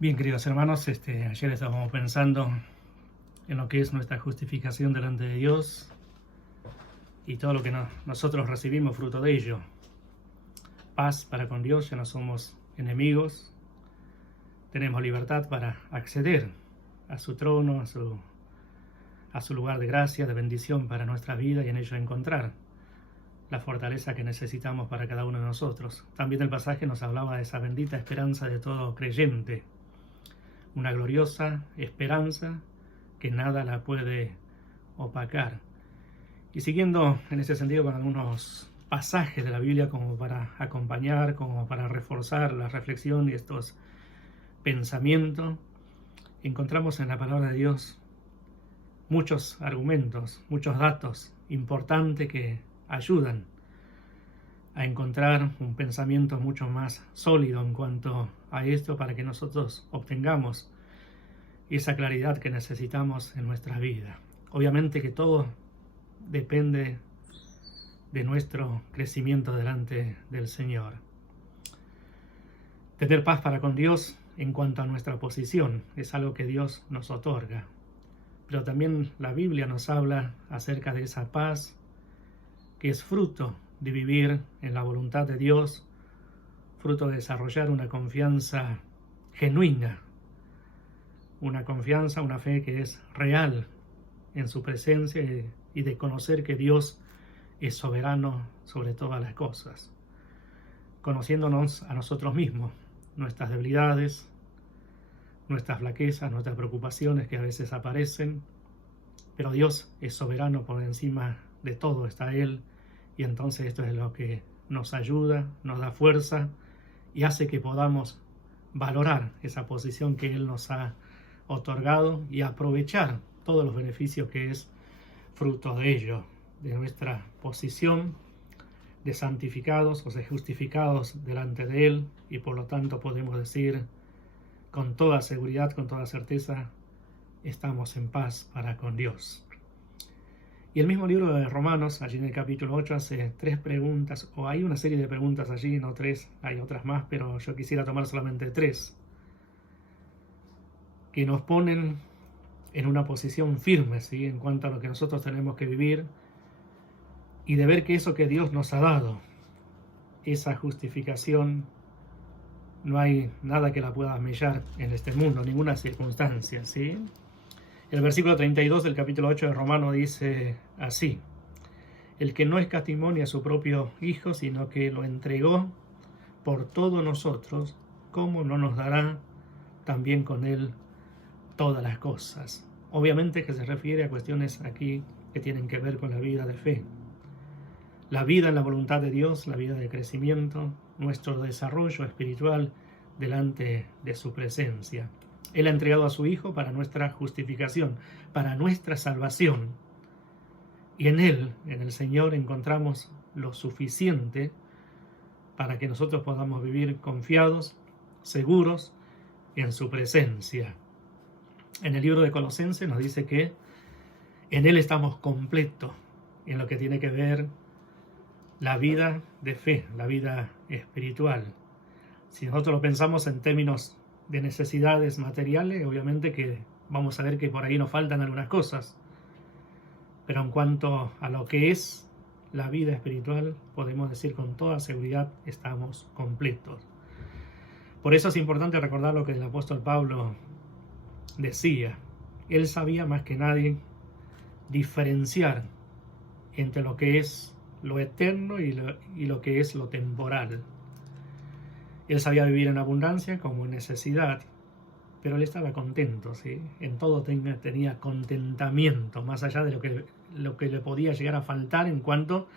Bien, queridos hermanos, ayer estábamos pensando en lo que es nuestra justificación delante de Dios y todo lo que nosotros recibimos fruto de ello. Paz para con Dios, ya no somos enemigos, tenemos libertad para acceder a su trono, a su lugar de gracia, de bendición para nuestra vida y en ello encontrar la fortaleza que necesitamos para cada uno de nosotros. También el pasaje nos hablaba de esa bendita esperanza de todo creyente, una gloriosa esperanza que nada la puede opacar. Y siguiendo en ese sentido con algunos pasajes de la Biblia como para acompañar, como para reforzar la reflexión y estos pensamientos, encontramos en la palabra de Dios muchos argumentos, muchos datos importantes que ayudan a encontrar un pensamiento mucho más sólido en cuanto a esto para que nosotros obtengamos esa claridad que necesitamos en nuestra vida. Obviamente que todo depende de nuestro crecimiento delante del Señor. Tener paz para con Dios en cuanto a nuestra posición es algo que Dios nos otorga. Pero también la Biblia nos habla acerca de esa paz que es fruto de vivir en la voluntad de Dios, fruto de desarrollar una confianza genuina, una confianza, una fe que es real en su presencia y de conocer que Dios es soberano sobre todas las cosas, conociéndonos a nosotros mismos, nuestras debilidades, nuestras flaquezas, nuestras preocupaciones que a veces aparecen, pero Dios es soberano por encima de todo, está Él, y entonces esto es lo que nos ayuda, nos da fuerza y hace que podamos valorar esa posición que Él nos ha otorgado y aprovechar todos los beneficios que es fruto de ello, de nuestra posición de santificados o de justificados delante de Él, y por lo tanto podemos decir con toda seguridad, con toda certeza, estamos en paz para con Dios. Y el mismo libro de Romanos, allí en el capítulo 8, hace tres preguntas, o hay una serie de preguntas allí, no tres, hay otras más, pero yo quisiera tomar solamente tres, que nos ponen en una posición firme, ¿sí?, en cuanto a lo que nosotros tenemos que vivir y de ver que eso que Dios nos ha dado, esa justificación, no hay nada que la pueda mellar en este mundo, ninguna circunstancia, ¿sí? El versículo 32 del capítulo 8 de Romanos dice así: el que no escatimó a su propio Hijo, sino que lo entregó por todos nosotros, ¿cómo no nos dará también con Él todas las cosas? Obviamente que se refiere a cuestiones aquí que tienen que ver con la vida de fe. La vida en la voluntad de Dios, la vida de crecimiento, nuestro desarrollo espiritual delante de su presencia. Él ha entregado a su Hijo para nuestra justificación, para nuestra salvación. Y en Él, en el Señor, encontramos lo suficiente para que nosotros podamos vivir confiados, seguros en su presencia. En el libro de Colosenses nos dice que en Él estamos completos en lo que tiene que ver la vida de fe, la vida espiritual. Si nosotros lo pensamos en términos de necesidades materiales, obviamente que vamos a ver que por ahí nos faltan algunas cosas. Pero en cuanto a lo que es la vida espiritual, podemos decir con toda seguridad, estamos completos. Por eso es importante recordar lo que el apóstol Pablo decía. Él sabía más que nadie diferenciar entre lo que es lo eterno y lo que es lo temporal. Él sabía vivir en abundancia como en necesidad, pero él estaba contento, ¿sí? En todo tenía contentamiento, más allá de lo que le podía llegar a faltar en cuanto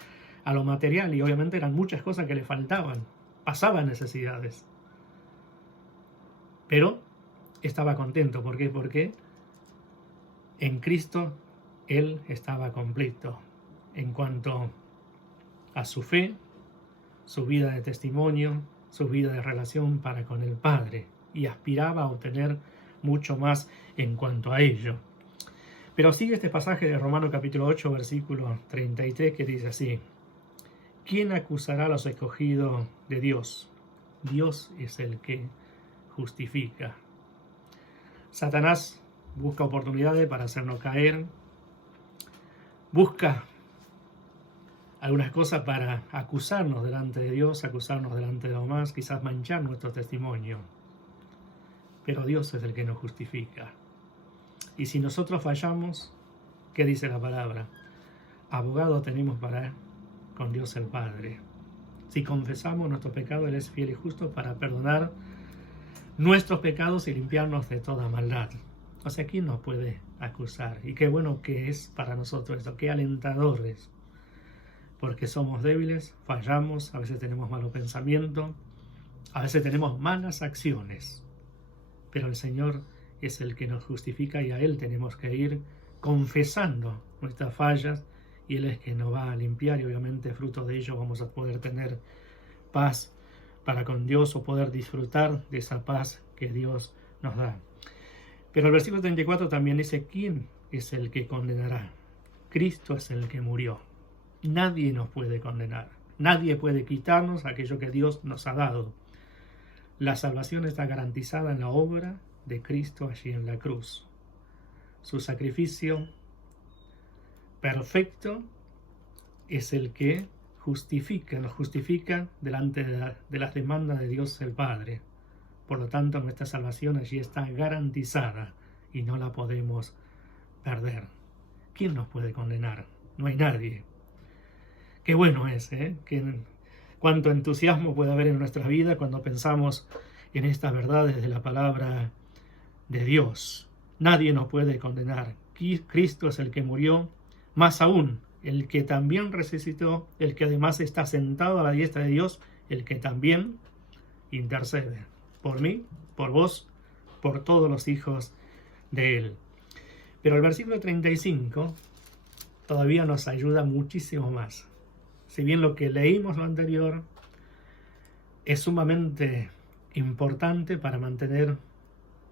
a lo material, y obviamente eran muchas cosas que le faltaban, pasaban necesidades. Pero estaba contento, ¿por qué? Porque en Cristo él estaba completo en cuanto a su fe, su vida de testimonio, su vida de relación para con el Padre, y aspiraba a obtener mucho más en cuanto a ello. Pero sigue este pasaje de Romanos capítulo 8, versículo 33, que dice así: ¿quién acusará a los escogidos de Dios? Dios es el que justifica. Satanás busca oportunidades para hacernos caer, busca algunas cosas para acusarnos delante de Dios, acusarnos delante de los demás, quizás manchar nuestro testimonio. Pero Dios es el que nos justifica. Y si nosotros fallamos, ¿qué dice la palabra? Abogado tenemos con Dios el Padre. Si confesamos nuestro pecado, Él es fiel y justo para perdonar nuestros pecados y limpiarnos de toda maldad. O sea, ¿quién nos puede acusar? Y qué bueno que es para nosotros esto, qué alentador es. Porque somos débiles, fallamos, a veces tenemos malos pensamientos, a veces tenemos malas acciones. Pero el Señor es el que nos justifica y a Él tenemos que ir confesando nuestras fallas y Él es quien nos va a limpiar y obviamente fruto de ello vamos a poder tener paz para con Dios o poder disfrutar de esa paz que Dios nos da. Pero el versículo 34 también dice, ¿quién es el que condenará? Cristo es el que murió. Nadie nos puede condenar. Nadie puede quitarnos aquello que Dios nos ha dado. La salvación está garantizada en la obra de Cristo allí en la cruz. Su sacrificio perfecto es el que nos justifica delante de las demandas de Dios el Padre. Por lo tanto, nuestra salvación allí está garantizada y no la podemos perder. ¿Quién nos puede condenar? No hay nadie. Qué bueno es, cuánto entusiasmo puede haber en nuestra vida cuando pensamos en estas verdades de la palabra de Dios. Nadie nos puede condenar. Cristo es el que murió, más aún, el que también resucitó, el que además está sentado a la diestra de Dios, el que también intercede por mí, por vos, por todos los hijos de Él. Pero el versículo 35 todavía nos ayuda muchísimo más. Si bien lo que leímos lo anterior es sumamente importante para mantener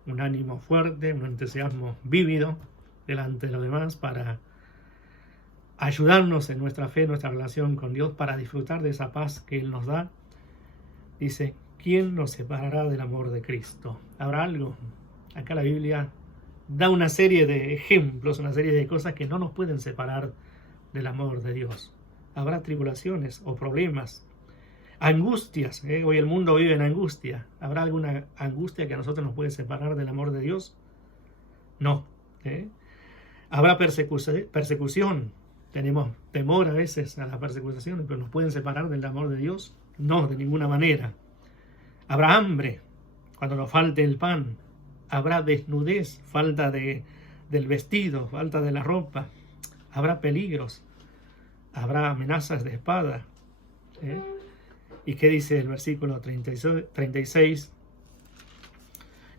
un ánimo fuerte, un entusiasmo vívido delante de los demás, para ayudarnos en nuestra fe, nuestra relación con Dios, para disfrutar de esa paz que Él nos da, dice, ¿quién nos separará del amor de Cristo? ¿Habrá algo? Acá la Biblia da una serie de ejemplos, una serie de cosas que no nos pueden separar del amor de Dios. Habrá tribulaciones o problemas, angustias. Hoy el mundo vive en angustia. ¿Habrá alguna angustia que a nosotros nos puede separar del amor de Dios? No. ¿Habrá persecución? Tenemos temor a veces a la persecución, pero ¿nos pueden separar del amor de Dios? No, de ninguna manera. ¿Habrá hambre cuando nos falte el pan? ¿Habrá desnudez, falta del vestido, falta de la ropa? ¿Habrá peligros? ¿Habrá amenazas de espada? ¿Y qué dice el versículo 36?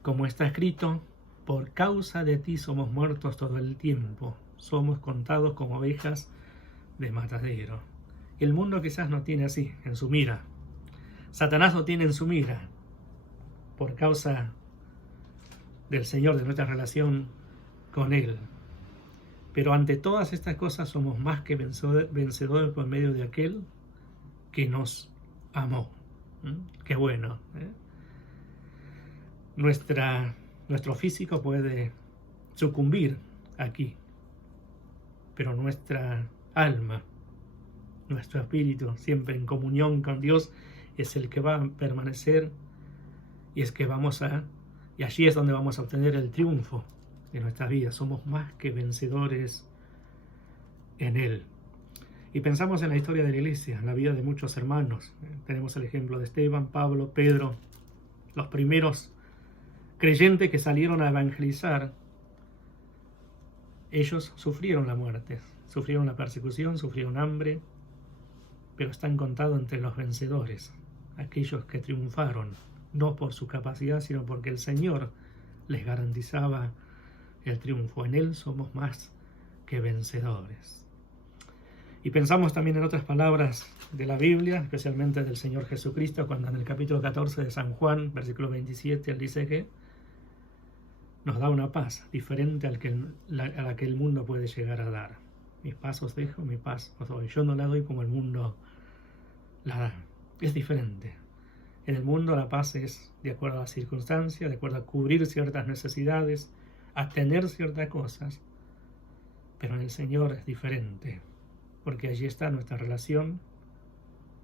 Como está escrito, por causa de ti somos muertos todo el tiempo, somos contados como ovejas de matadero. El mundo quizás no tiene así en su mira. Satanás no tiene en su mira. Por causa del Señor, de nuestra relación con Él. Pero ante todas estas cosas somos más que vencedores por medio de aquel que nos amó. Qué bueno. Nuestro físico puede sucumbir aquí, pero nuestra alma, nuestro espíritu, siempre en comunión con Dios, es el que va a permanecer y allí es donde vamos a obtener el triunfo de nuestra vida. Somos más que vencedores en Él. Y pensamos en la historia de la iglesia, en la vida de muchos hermanos. Tenemos el ejemplo de Esteban, Pablo, Pedro, los primeros creyentes que salieron a evangelizar. Ellos sufrieron la muerte, sufrieron la persecución, sufrieron hambre, pero están contados entre los vencedores, aquellos que triunfaron, no por su capacidad, sino porque el Señor les garantizaba el triunfo. En Él somos más que vencedores. Y pensamos también en otras palabras de la Biblia, especialmente del Señor Jesucristo, cuando en el capítulo 14 de San Juan, versículo 27, Él dice que nos da una paz diferente a la que el mundo puede llegar a dar. Mis paz os dejo, mi paz os doy. Yo no la doy como el mundo la da. Es diferente. En el mundo la paz es de acuerdo a las circunstancias, de acuerdo a cubrir ciertas necesidades, a tener ciertas cosas. Pero en el Señor es diferente, porque allí está nuestra relación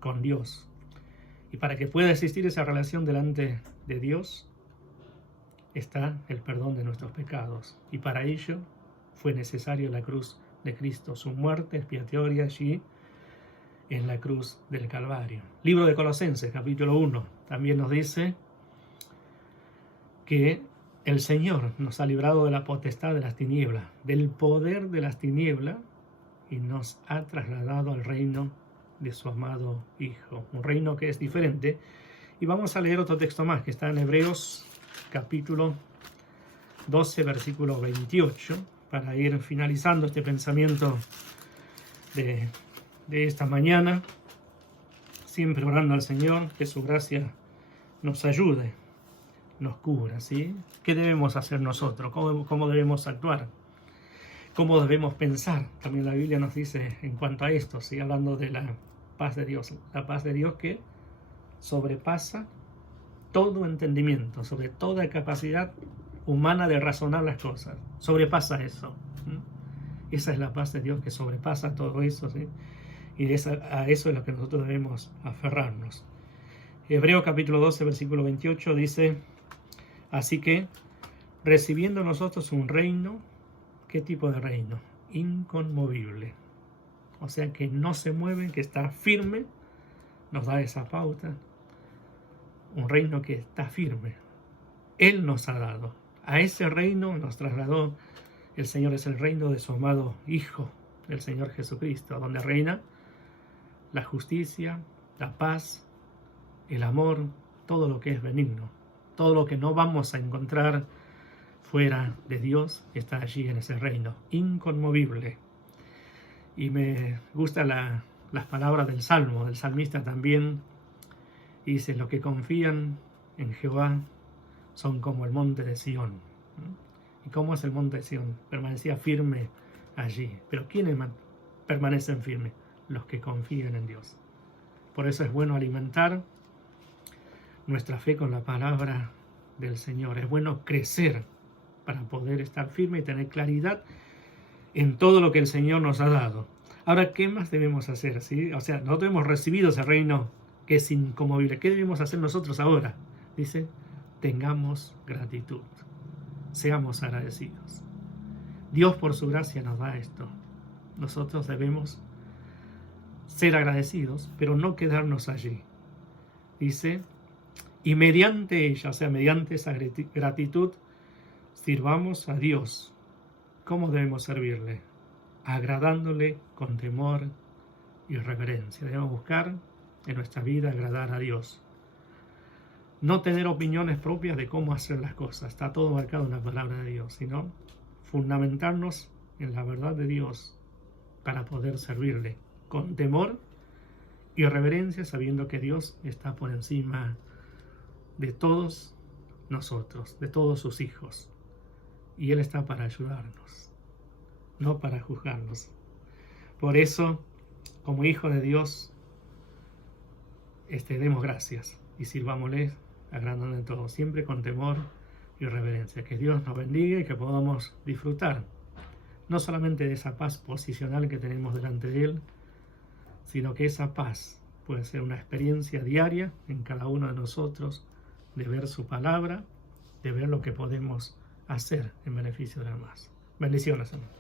con Dios. Y para que pueda existir esa relación delante de Dios, está el perdón de nuestros pecados. Y para ello fue necesario la cruz de Cristo, su muerte expiatoria allí en la cruz del Calvario. Libro de Colosenses, capítulo 1, también nos dice que el Señor nos ha librado de la potestad de las tinieblas, del poder de las tinieblas, y nos ha trasladado al reino de su amado Hijo, un reino que es diferente. Y vamos a leer otro texto más, que está en Hebreos, capítulo 12, versículo 28, para ir finalizando este pensamiento de esta mañana, siempre orando al Señor, que su gracia nos ayude, nos cubra, ¿sí? ¿Qué debemos hacer nosotros? ¿Cómo debemos actuar? ¿Cómo debemos pensar? También la Biblia nos dice en cuanto a esto, ¿sí? Hablando de la paz de Dios. La paz de Dios que sobrepasa todo entendimiento, sobre toda capacidad humana de razonar las cosas. Sobrepasa eso. Esa es la paz de Dios que sobrepasa todo eso, ¿sí? Y a eso es lo que nosotros debemos aferrarnos. Hebreos capítulo 12, versículo 28 dice: así que, recibiendo nosotros un reino, ¿qué tipo de reino? Inconmovible. O sea, que no se mueve, que está firme, nos da esa pauta. Un reino que está firme. Él nos ha dado. A ese reino nos trasladó el Señor. Es el reino de su amado Hijo, el Señor Jesucristo, donde reina la justicia, la paz, el amor, todo lo que es benigno, todo lo que no vamos a encontrar fuera de Dios está allí en ese reino, inconmovible. Y me gustan las palabras del Salmo, del salmista también. Dice: los que confían en Jehová son como el monte de Sión. ¿Y cómo es el monte de Sión? Permanecía firme allí. Pero ¿quiénes permanecen firmes? Los que confían en Dios. Por eso es bueno alimentar nuestra fe con la palabra del Señor. Es bueno crecer para poder estar firme y tener claridad en todo lo que el Señor nos ha dado. Ahora, ¿qué más debemos hacer? ¿Sí? O sea, nosotros hemos recibido ese reino que es inconmovible. ¿Qué debemos hacer nosotros ahora? Dice: tengamos gratitud. Seamos agradecidos. Dios por su gracia nos da esto. Nosotros debemos ser agradecidos, pero no quedarnos allí. Dice: y mediante ella, o sea, mediante esa gratitud, sirvamos a Dios. ¿Cómo debemos servirle? Agradándole con temor y reverencia. Debemos buscar en nuestra vida agradar a Dios. No tener opiniones propias de cómo hacer las cosas. Está todo marcado en la palabra de Dios, sino fundamentarnos en la verdad de Dios para poder servirle con temor y reverencia, sabiendo que Dios está por encima de todos nosotros, de todos sus hijos. Y Él está para ayudarnos, no para juzgarnos. Por eso, como hijo de Dios, demos gracias y sirvámosle agradándole en todo, siempre con temor y reverencia. Que Dios nos bendiga y que podamos disfrutar no solamente de esa paz posicional que tenemos delante de Él, sino que esa paz puede ser una experiencia diaria en cada uno de nosotros, de ver su palabra, de ver lo que podemos hacer en beneficio de los demás. Bendiciones, hermanos.